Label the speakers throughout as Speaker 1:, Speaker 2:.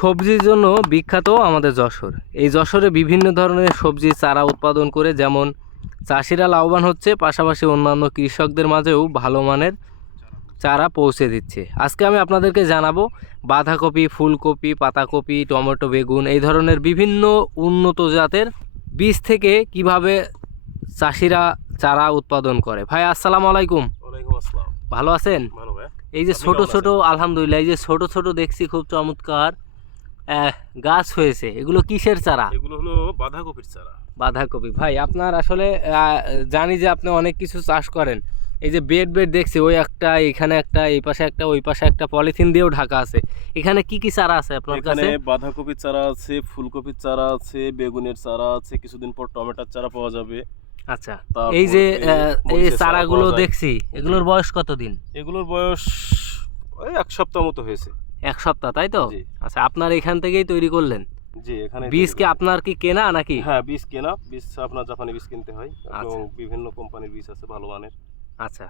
Speaker 1: সবজির জন্য বিখ্যাত আমাদের যশোর। এই যশোরে বিভিন্ন ধরনের সবজি চারা উৎপাদন করে যেমন চাষিরা লাভবান হচ্ছে পাশাপাশি অন্যান্য কৃষকদের মাঝেও ভালো মানের চারা পৌঁছে দিচ্ছে। আজকে আমি আপনাদেরকে জানাব বাঁধাকপি ফুলকপি পাতাকপি টমেটো বেগুন এই ধরনের বিভিন্ন উন্নত জাতের বীজ থেকে কীভাবে চাষিরা চারা উৎপাদন করে। ভাই আসসালামু আলাইকুম। ভালো আছেন? এই যে ছোট ছোট আলহামদুলিল্লাহ এই যে ছোট ছোট দেখছি খুব চমৎকার। গাছ হয়েছে। এগুলো কিসের চারা?
Speaker 2: এগুলো হলো বাঁধাকপির চারা।
Speaker 1: বাঁধাকপি। ভাই আপনার আসলে জানি যে আপনি অনেক কিছু চাষ করেন। এই যে বেড বেড দেখছি ওই একটা এখানে একটা এই পাশে একটা ওই পাশে একটা পলিথিন দিয়েও ঢাকা আছে। এখানে কি কি চারা আছে আপনার
Speaker 2: এখানে
Speaker 1: কাছে?
Speaker 2: বাঁধাকপির চারা আছে ফুলকপির চারা আছে বেগুনের চারা আছে কিছুদিন পর টমেটোর চারা পাওয়া যাবে।
Speaker 1: আচ্ছা। এই যে এই চারাগুলো দেখছি এগুলোর বয়স কতদিন?
Speaker 2: এগুলোর বয়স ওই এক সপ্তাহ মতো হয়েছে।
Speaker 1: এক সপ্তাহ তাই তো? আচ্ছা আপনার এখান থেকেই তৈরি করলেন?
Speaker 2: জি এখানে
Speaker 1: বীজ কি আপনার কি কেনা নাকি?
Speaker 2: হ্যাঁ বীজ কেনা। বীজ আপনার জাপানি বীজ কিনতে হয়। এবং
Speaker 1: আচ্ছা।
Speaker 2: বিভিন্ন কোম্পানির বীজ আছে ভালো মানের।
Speaker 1: আচ্ছা।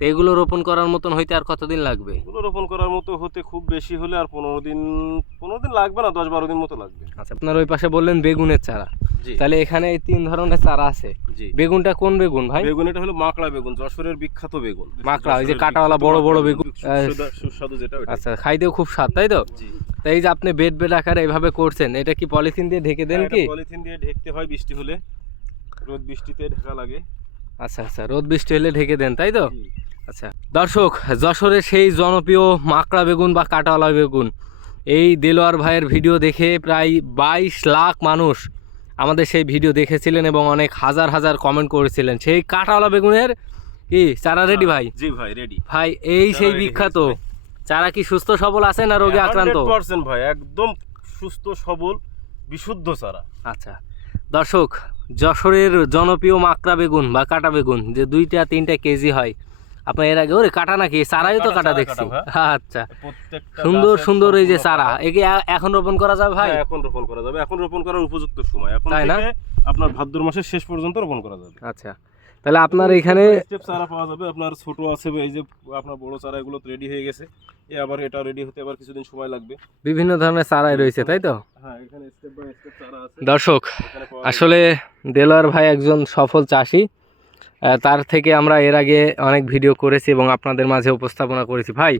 Speaker 1: তো এগুলো রোপণ করার মতন হইতে আর কতদিন লাগবে?
Speaker 2: এগুলো রোপণ করার মতো হতে খুব বেশি হলে আর পনেরো দিন পনেরো দিন লাগবে না দশ বারো দিন মতো লাগবে।
Speaker 1: আচ্ছা আপনার ওই পাশে বললেন বেগুনের চারা। তাহলে এখানে এই তিন ধরনের চারা আছে। বেগুনটা কোন বেগুন ভাই?
Speaker 2: বেগুন এটা হলো মাকড়া বেগুন যশোরের বিখ্যাত বেগুন।
Speaker 1: মাকড়া, ওই যে কাঁটাওয়ালা বড় বড় বেগুন।
Speaker 2: সুস্বাদু- যেটা।
Speaker 1: আচ্ছা খাইতেও খুব স্বাদ তাই তো?
Speaker 2: জি।
Speaker 1: তো এই যে আপনি বেড বেড আকারে এইভাবে করছেন এটা কি পলিথিন দিয়ে ঢেকে দেন
Speaker 2: হ্যাঁ,
Speaker 1: কি?
Speaker 2: পলিথিন দিয়ে ঢেকতে হয় বৃষ্টি হলে। রোদ বৃষ্টিতে ঢাকা লাগে।
Speaker 1: আচ্ছা আচ্ছা রোদ বৃষ্টি হলে ঢেকে দেন তাই তো। আচ্ছা দর্শক যশোরের সেই জনপ্রিয় মাকড়া বেগুন বা কাঁটাওয়ালা বেগুন। এই দেলোয়ার ভাইয়ের ভিডিও দেখে প্রায় বাইশ লাখ মানুষ আমাদের সেই ভিডিও দেখেছিলেন এবং অনেক হাজার হাজার কমেন্ট করেছিলেন। সেই কাঁটাওয়ালা বেগুনের কি? চারা রেডি ভাই?
Speaker 2: জি ভাই রেডি
Speaker 1: ভাই এই সেই বিখ্যাত। চারা কি সুস্থ সবল আছে না রোগে আক্রান্ত?
Speaker 2: পার্সেন্ট ভাই একদম সুস্থ সবল বিশুদ্ধ চারা।
Speaker 1: আচ্ছা দর্শক যশোরের জনপ্রিয় মাকড়া বেগুন বা কাটা বেগুন যে দুইটা তিনটা কেজি হয় আপনার এর আগে ওরে কাটা নাকি? চারাই তো
Speaker 2: কাটা,
Speaker 1: দেখছি। আচ্ছা। সুন্দর সুন্দর এই যে চারা একে এখন রোপণ করা যাবে ভাই?
Speaker 2: হ্যাঁ, এখন রোপণ করা যাবে। এখন রোপণ করার উপযুক্ত সময়। এখন? থেকে আপনার ভাদ্র মাসের শেষ পর্যন্ত রোপণ করা যাবে।
Speaker 1: আচ্ছা। তাহলে আপনার এখানে
Speaker 2: স্টেপ চারা পাওয়া যাবে। আপনার ছোট আছে এই যে আপনার বড় চারা এগুলো রেডি হয়ে গেছে। এ আবার এটা রেডি হতে আবার কিছুদিন সময় লাগবে।
Speaker 1: বিভিন্ন ধরনের চারাই রয়েছে তাই তো?
Speaker 2: হ্যাঁ এখানে স্টেপ বাই স্টেপ চারা আছে।
Speaker 1: দর্শক আসলে দেলোয়ার ভাই একজন সফল চাষি। তার থেকে আমরা এর আগে অনেক ভিডিও করেছি এবং আপনাদের মাঝে উপস্থাপনা করেছি। ভাই।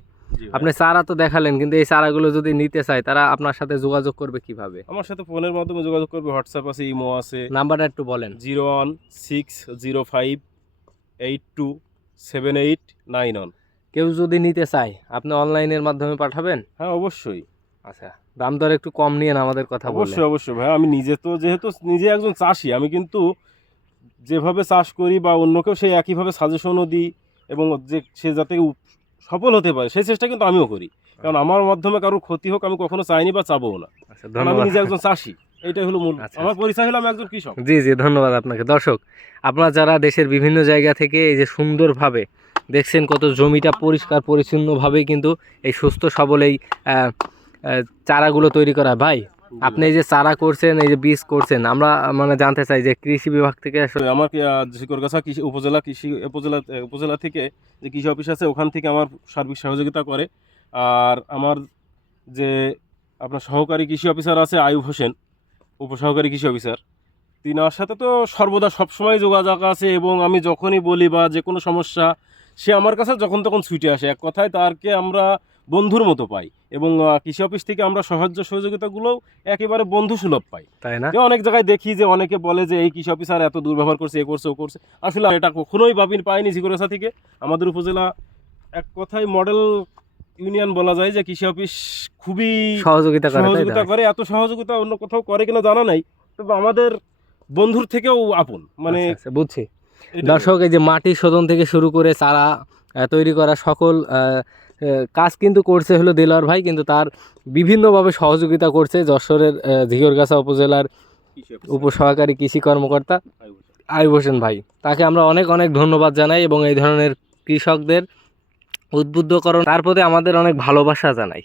Speaker 1: আপনি চারা তো দেখালেন কিন্তু এই চারাগুলো যদি নিতে চায় তারা আপনার সাথে যোগাযোগ করবে কীভাবে?
Speaker 2: আমার সাথে ফোনের মাধ্যমে যোগাযোগ করবে হোয়াটসঅ্যাপ আছে ইমো আছে।
Speaker 1: নাম্বারটা একটু বলেন।
Speaker 2: Zero one six zero five eight two seven eight nine one.
Speaker 1: কেউ যদি নিতে চায় আপনি অনলাইনের মাধ্যমে পাঠাবেন?
Speaker 2: হ্যাঁ অবশ্যই।
Speaker 1: আচ্ছা দাম দর একটু কম নিয়ে আমাদের কথা
Speaker 2: অবশ্যই অবশ্যই। ভাই আমি নিজে তো যেহেতু নিজে একজন চাষি আমি কিন্তু যেভাবে চাষ করি বা অন্যকেও সেই একইভাবে সাজেশনও দিই এবং যে সে যাতে সফল হতে পারে সেই চেষ্টা কিন্তু আমিও করি। কারণ আমার মাধ্যমে কারোর ক্ষতি হোক আমি কখনো চাইনি বা চাবো না।
Speaker 1: আচ্ছা
Speaker 2: আমি নিজে একজন চাষি এইটাই হলো মূল
Speaker 1: আচ্ছা,
Speaker 2: আমার
Speaker 1: আচ্ছা।
Speaker 2: পরিচয় হলো আমি একজন কৃষক।
Speaker 1: জি জি ধন্যবাদ আপনাকে। দর্শক আপনারা যারা দেশের বিভিন্ন জায়গা থেকে এই যে সুন্দরভাবে দেখছেন কত জমিটা পরিষ্কার পরিচ্ছন্নভাবেই কিন্তু এই সুস্থ সবল এই চারাগুলো তৈরি করা ভাই আপনি এই যে চারা করছেন এই যে বীজ করছেন আমরা মানে জানতে চাই যে কৃষি বিভাগ থেকে আসলে
Speaker 2: আমার ঝিকরগাছা কৃষি উপজেলা কৃষি উপজেলা উপজেলা থেকে যে কৃষি অফিস আছে ওখান থেকে আমার সার্বিক সহযোগিতা করে। আর আমার যে আপনার সহকারী কৃষি অফিসার আছে আয়ুব হোসেন উপসহকারী কৃষি অফিসার তিনার সাথে তো সর্বদা সবসময় যোগাযোগ আছে এবং আমি যখনই বলি বা যে কোনো সমস্যা সে আমার কাছে যখন তখন ছুটে আসে। এক কথায় তারকে আমরা বন্ধুর মতো পাই এবং কৃষি অফিস থেকে আমরা সাহায্য সহযোগিতাগুলোও একেবারে বন্ধু সুলভ পাই।
Speaker 1: তাই না?
Speaker 2: অনেক জায়গায় দেখি যে অনেকে বলে যে এই কৃষি অফিসার এত দুর্ব্যবহার করছে এ করছে ও করছে। আসলে এটা কখনোই ভাবি পাইনি ঝিকরসা থেকে। আমাদের উপজেলা এক কথায় মডেল ইউনিয়ন বলা যায় যে কৃষি অফিস খুবই
Speaker 1: সহযোগিতা করে
Speaker 2: সহযোগিতা করে এত সহযোগিতা অন্য কোথাও করে কিনা জানা নাই। তবে আমাদের বন্ধুর থেকেও আপন মানে
Speaker 1: আচ্ছা, আচ্ছা, বুঝছি। দর্শক এই যে মাটি শোধন থেকে শুরু করে চারা তৈরি করা সকল কাজ কিন্তু করছে হলো দেলোয়ার ভাই, কিন্তু তার বিভিন্নভাবে সহযোগিতা করছে যশোরের ঝিগরগাছা উপজেলার উপসহকারী কৃষি কর্মকর্তা আয়ুব হোসেন ভাই। তাকে আমরা অনেক অনেক ধন্যবাদ জানাই এবং এই ধরনের কৃষকদের উদ্বুদ্ধকরণ, তার প্রতি আমাদের অনেক ভালোবাসা জানাই।